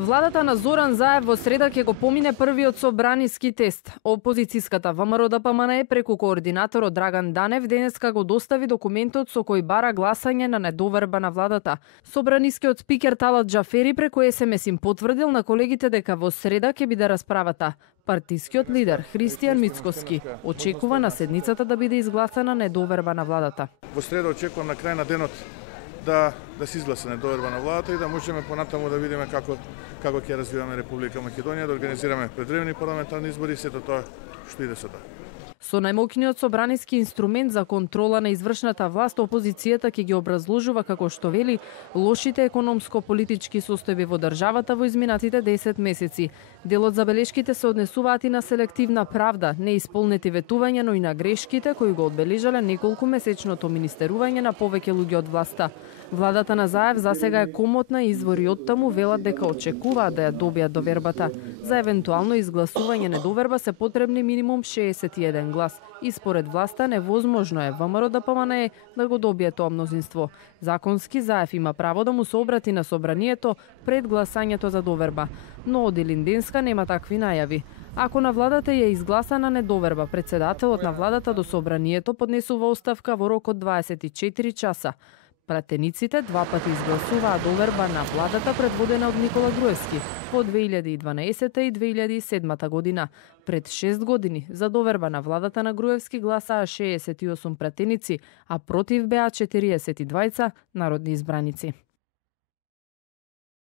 Владата на Зоран Заев во среда ќе го помине првиот собраниски тест. Опозицијската ВМРО-ДПМНЕ преку координаторот Драган Данев денеска го достави документот со кој бара гласање на недоверба на владата. Собранискиот спикер Талат Џафери преку СМС им потврдил на колегите дека во среда ќе биде расправата. Партискиот лидер Христијан Мицкоски очекува на седницата да биде изгласана недоверба на владата. Во среда очекувам на крај на денот да се изгласа недоверба на владата и да можеме понатаму да видиме како ќе развиваме Република Македонија, да организираме предвремени парламентарни избори и сето тоа што иде со тоа. Со најмоќниот собраниски инструмент за контрола на извршната власт, опозицијата ќе ги образложува како што вели лошите економско-политички состојби во државата во изминатите 10 месеци. Дел од забелешките се однесуваат и на селективна правда, неисполнети ветувања, но и на грешките кои го одбележале неколку месечното министерување на повеќе луѓе од власта. Владата на Заев засега е комотна и извори од таму велат дека очекуваат да ја добијат довербата. За евентуално изгласување недоверба се потребни минимум 61 глас и според власта невозможно е ВМРО-ДПМНЕ да го добие тоа мнозинство. Законски Заев има право да му се обрати на собранието пред гласањето за доверба, но од Илинденска нема такви најави. Ако на владата е изгласана недоверба, председателот на владата до собранието поднесува оставка во рок од 24 часа. Пратениците два пати изгласуваа доверба на владата предводена од Никола Груевски во 2012 и 2007 година. Пред 6 години за доверба на владата на Груевски гласаа 68 пратеници, а против беа 42 народни избраници.